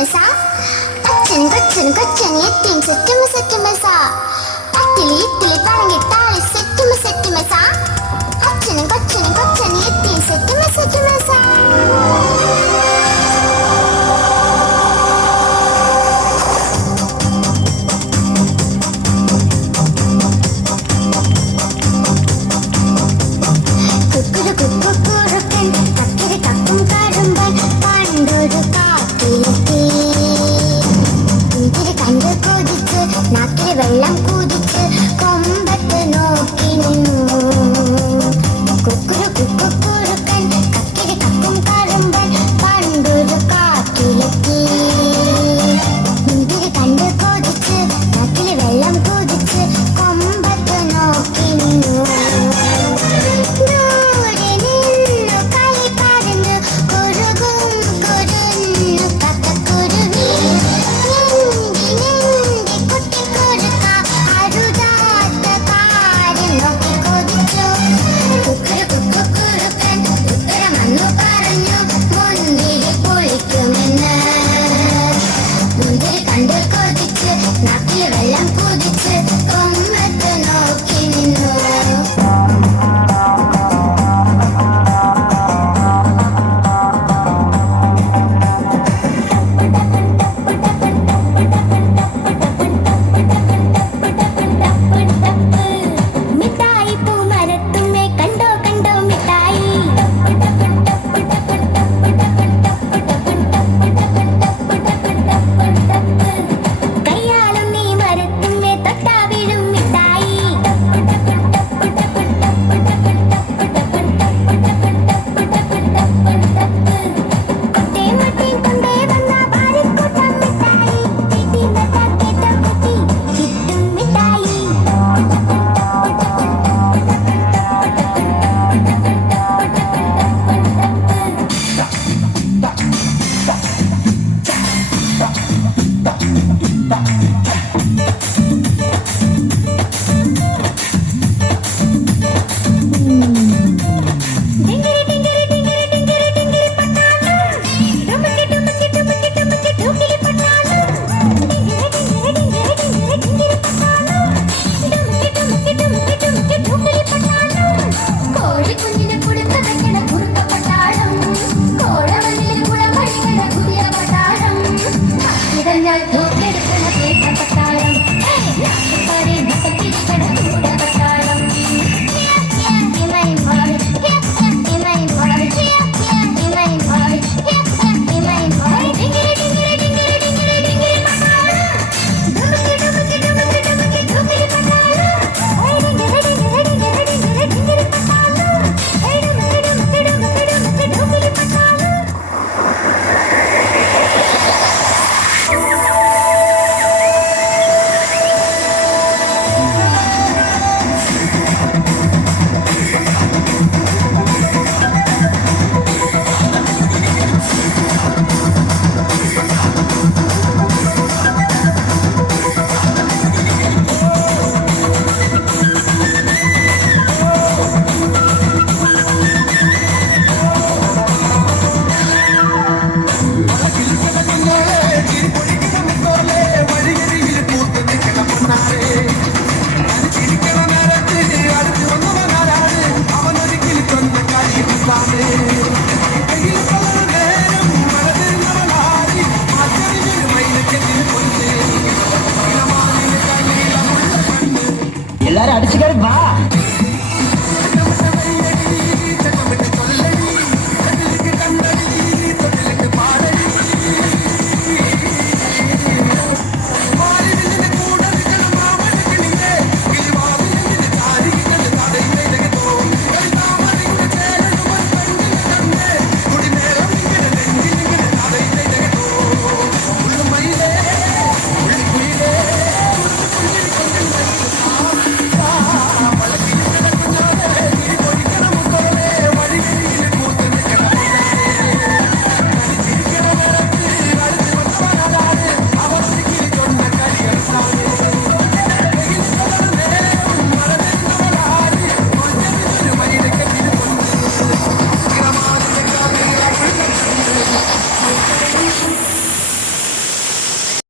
masa Kacang eting seti masa Tili parang gitali seti masa Kacang eting seti masa വെള്ളം കുതിച്ച് കൊമ്പത്ത് നോക്കി നിന്നു കുക്കുറുക്കൻ കക്കിരി കക്കും കറുമ്പൻ പണ്ടൊരു കാട്ടിലെത്തി മുന്തിരി കണ്ട് കൊതിച്ച് നാക്കില് വെള്ളം കുതിച്ച് കൊമ്പത്ത് നോക്കി നിന്നു ദൂരെ നിന്നു കളിക്കാരന് കുരുന്നു കക്കക്കുരുവി വെള്ളം കുതിച്ച് കൊമ്പത്ത് നോക്കി നിന്നു മിഠായി പൂമരത്തുമ്മേ കണ്ടോ മിഠായി എല്ലാരും അടിച്ചു കയറി